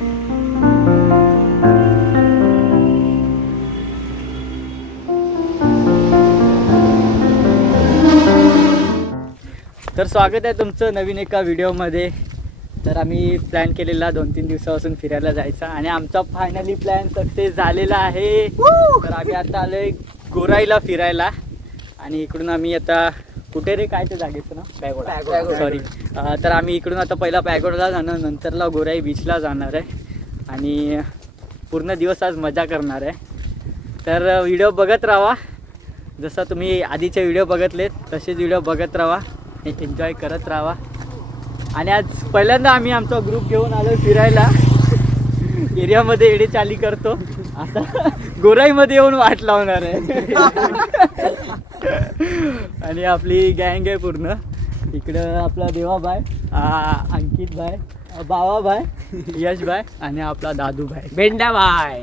तर स्वागत आहे तुमचं नवीन एका व्हिडिओमध्ये। तर आम्ही प्लॅन केलेला 2-3 दिवसापासून फिरायला जायचा आणि आमचा फायनली प्लॅन सक्सेस झालेला आहे। तर आम्ही आता आलोय गोराईला फिरायला आणि इकडून आम्ही आता कुठे रे काय ते जागेचं ना पॅगोडा सॉरी। तर आम्ही इकडून आता पहिला पॅगोडाला जाणार, नंतरला गोराई बीचला जाणार आहे आणि पूर्ण दिवस आज मजा करणार आहे। तर व्हिडिओ बघत राहा, जसं तुम्ही आधीचे व्हिडिओ बघितलेत तसेच व्हिडिओ बघत राहा, एन्जॉय करत राहा। आणि आज पहिल्यांदा आम्ही आमचा ग्रुप घेऊन आलो फिरायला। एरियामध्ये एडेचाली करतो, आता गोराईमध्ये येऊन वाट लावणार आहे। आणि आपली गँग आहे पूर्ण। इकडं आपला देवाबाई, अंकित भाई, बाबाबाई, यश भाई आणि आपला दादू भाई, बेंडाबाई।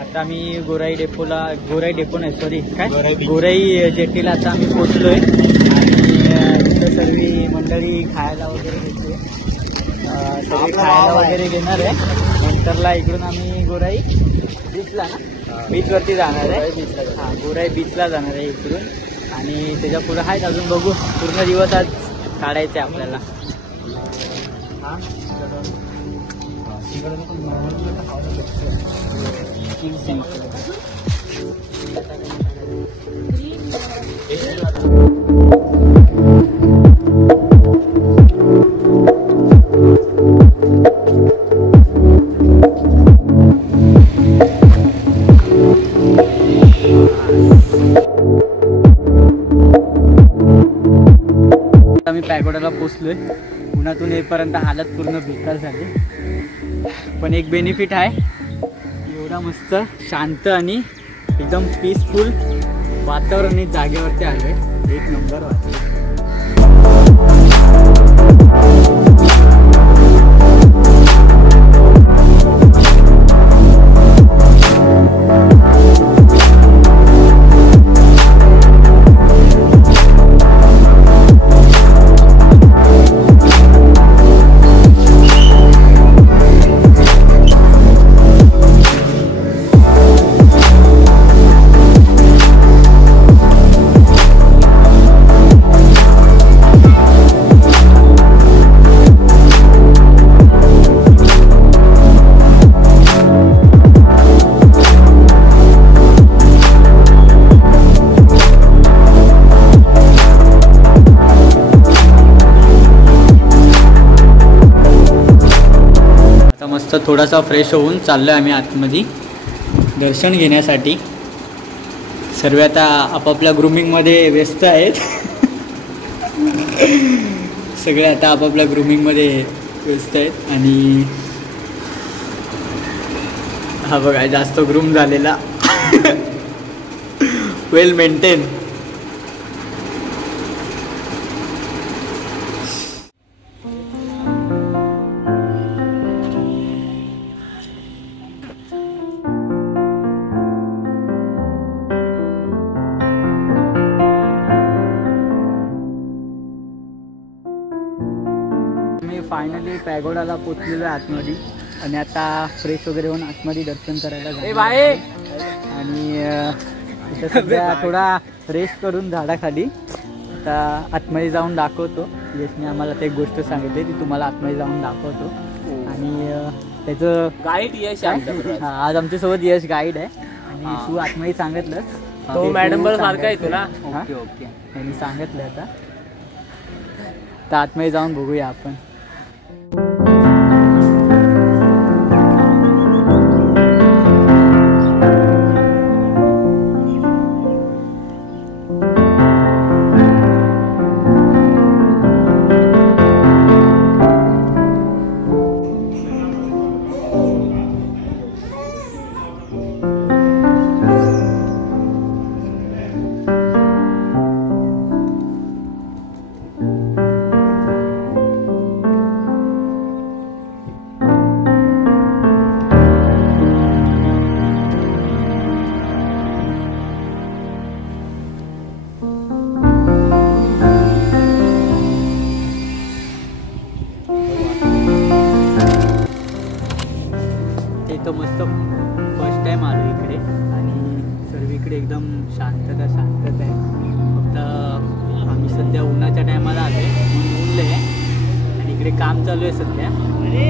आता आम्ही गोराई डेपो नाही सॉरी गोराई जेटीला आता आम्ही पोचलोय आणि इथं सर्व मंडळी खायला वगैरे घेतली, सगळे खायला वगैरे घेणार आहे। नंतरला इकडून आम्ही गोराई बीचला बीचवरती जाणार आहे। हां, गोराई बीचला जाणार आहे इकडून आणि त्याच्या पुढे आहेत अजून, बघू पूर्ण दिवस आज काढायचे आपल्याला। आम्ही पॅगोडाला पोचलोय, उन्हातून येईपर्यंत हालत पूर्ण बेकार झाली। पण एक बेनिफिट आहे, एवढा मस्त शांत आणि एकदम पीसफुल वातावरण जागेवरती आलोय, एक नंबर वाटतं। मस्त थोडासा फ्रेश होऊन चाललोय आम्ही आतमध्ये दर्शन घेण्यासाठी। सर्व आता आपापल्या ग्रूमिंगमध्ये व्यस्त आहेत। सगळे आता आपापल्या ग्रूमिंगमध्ये व्यस्त आहेत आणि हा बघा जास्त ग्रूम झालेला, वेल मेंटेन। फायनली पॅगोडाला पोचलेलो आहे आतमध्ये आणि आता फ्रेश वगैरे होऊन आतमध्ये दर्शन करायला जाऊ. आणि इथं सध्या थोडा रेस्ट करून झाडाखाली आता आतमध्ये जाऊन दाखवतो. यशने आम्हाला ते एक गोष्ट सांगितली ती तुम्हाला आतमध्ये जाऊन दाखवतो. आणि त्याचं गाईड यश आहे. आज आमच्यासोबत यश गाईड आहे. आणि तू आतमध्ये सांगितलं तो मॅडम बरोबर सारखा येतो ना. ओके ओके यांनी सांगितलं आता. तर आतमध्ये जाऊन बघूया आपण. इथं मस्त फर्स्ट टाइम आलो इकडे आणि सर्वीकडे एकदम शांतता आहे. फक्त आम्ही सध्या उन्हाच्या टायमाला आलो आहे म्हणून ऊन आहे आणि इकडे काम चालू आहे सध्या. आणि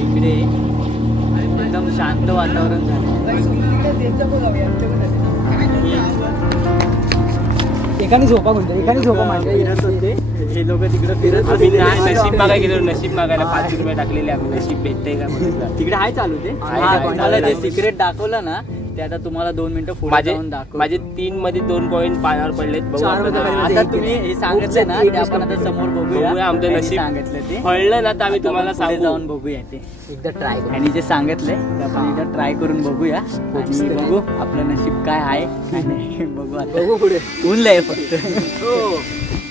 इकडे एकदम शांत वातावरण झालं. एकाने झोपा मांडल्या फिरत होते हे लोक तिकडे फिरत होते. नशीब मागायला गेलो. नशीब मागायला 5 रुपये टाकलेले आम्ही. नशीब भेटते का म्हणून तिकडे आहे चालू ते. मला जे सिक्रेट दाखवलं ना ते आता तुम्हाला 2 मिनिटं पुढे जाऊन दाखव. माझे 3 मध्ये 2 कॉइन पानावर पडलेत. आता तुम्ही हे सांगितलं ना ते आपण आता समोर बघूया. आमचं नशीब सांगितलं ते फळलं ना तर आम्ही तुम्हाला पुढे जाऊन बघूया. ते एकदा ट्राय आणि जे सांगितलंय ते आपण एकदा ट्राय करून बघूया. आणि बघू आपलं नशीब काय आहे काय नाही. बघू आता बघू पुढे. ऊन आहे फक्त. हो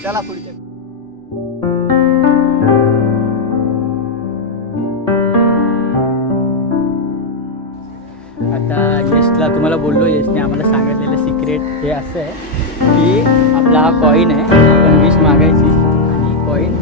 चला पुढच्या. आता यशला तुम्हाला बोललो. यशने आम्हाला सांगितलेलं सिक्रेट हे असं आहे की आपला हा कॉईन आहे. आपण विश मागायची आणि कॉईन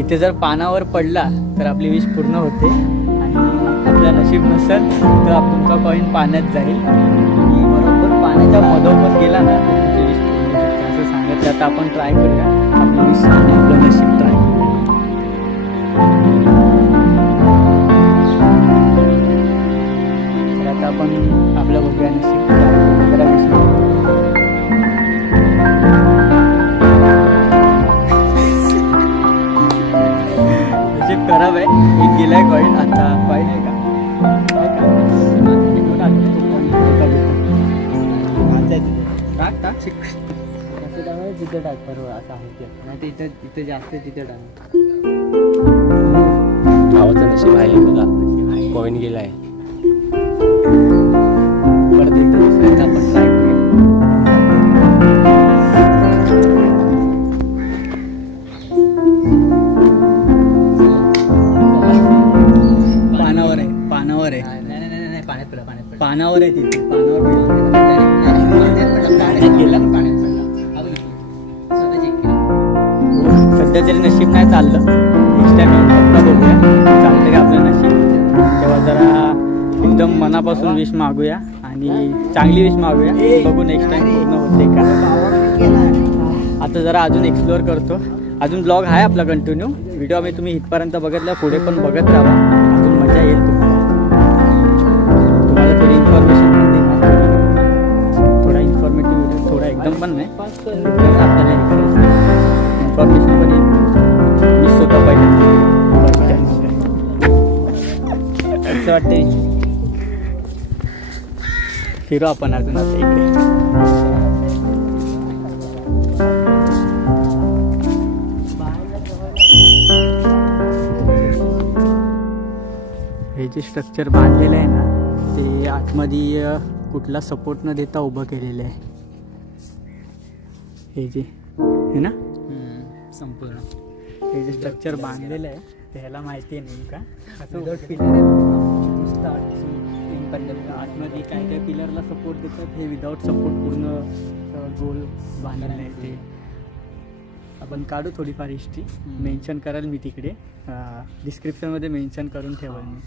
इथे जर पानावर पडला तर आपली विश पूर्ण होते. आणि आपलं नशीब नसेल तर तुमचा कॉईन पाण्यात जाईल. आणि बरोबर पाण्याच्या मधोमध गेला ना तर तुमची विश पूर्ण होते असं सांगितलं. आता आपण ट्राय करूया आपली विश आणि आपलं नशीब ट्राय करूया. आता आपण आपल्या बघूया नशीब जरा विश नशीब खराब आहे. एक गेलाय कॉईन. आता कॉईन आहे का टाक तिथे टाक बरोबर असं आहे. नाही तर इथं जास्त तिथे टाक. भावाचं नशीब आहे बघा. कॉइन गेलाय. परत एकदा दुसऱ्यांदा आपण ट्राय करूया. पानावर आहे. नाही पाण्यात पडला. पानावर आहे तिथे. सध्या तरी नशीब नाही चाललं. नेक्स्ट टाइम फक्त बघूया चालतं का आपलं नशीब. तेव्हा जरा एकदम मनापासून विश मागूया आणि चांगली विश मागूया. बघू नेक्स्ट टाइम पूर्ण होते का. आता जरा अजून एक्सप्लोअर करतो. अजून ब्लॉग आहे आपला कंटिन्यू. व्हिडिओ आम्ही तुम्ही इथपर्यंत बघितला पुढे पण बघत राहा. अजून मजा येईल तुम्हाला थोडी इन्फॉर्मेशन पण देणार. थोडा इन्फॉर्मेटिव्ह व्हिडिओ. थोडा एकदम पण नाही आपल्याला इन्फॉर्मेशन पण येईल. मी स्वतः पाहिजे असं वाटते. फिरू आपण अजून आता इकडे. हे जे स्ट्रक्चर बांधलेलं आहे ना ते आतमध्ये कुठला सपोर्ट न देता उभं केलेलं आहे. हे जे आहे ना संपूर्ण हे जे स्ट्रक्चर बांधलेलं आहे ते ह्याला माहिती आहे नाही का. असं आतमध्ये काय काय पिलरला सपोर्ट देतात. हे विदाऊट सपोर्ट पूर्ण गोल बांधलेलं आहे ते. आपण काढू थोडीफार हिस्ट्री, मेन्शन कराल मी तिकडे, डिस्क्रिप्शनमध्ये मेन्शन करून ठेवाल मी.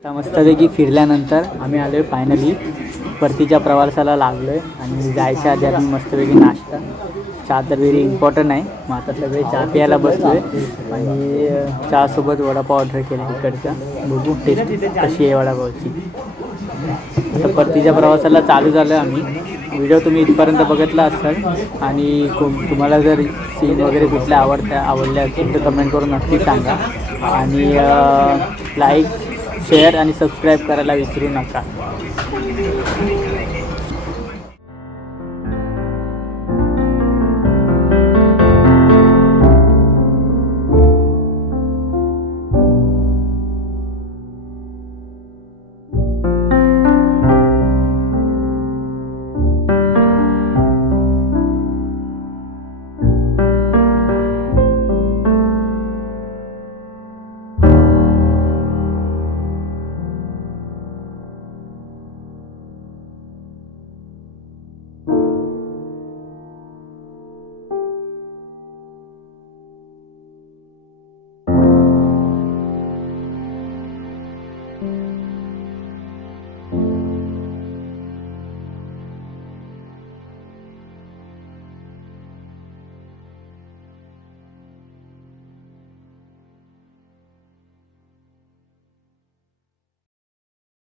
आता मस्तपैकी फिरल्यानंतर आम्ही आलो आहे फायनली परतीच्या प्रवासाला लागलो आहे. आणि जायच्या आधी आम्ही मस्तपैकी नाश्ता, चहा तर व्हेरी इम्पॉर्टंट आहे. मग आता सगळे चहा प्यायला बसलो आहे आणि चहासोबत वडापाव ऑर्डर केला इकडचा. बघू टेस्ट कशी आहे वडापावची. आता परतीच्या प्रवासाला चालू झालो आहे आम्ही. व्हिडिओ तुम्ही इथपर्यंत बघितला असाल आणि तुम्हाला जर सीन वगैरे कुठल्या आवडल्या असेल तर कमेंट करून नक्की सांगा. आणि लाईक, शेअर आणि सबस्क्राईब करायला विसरू नका.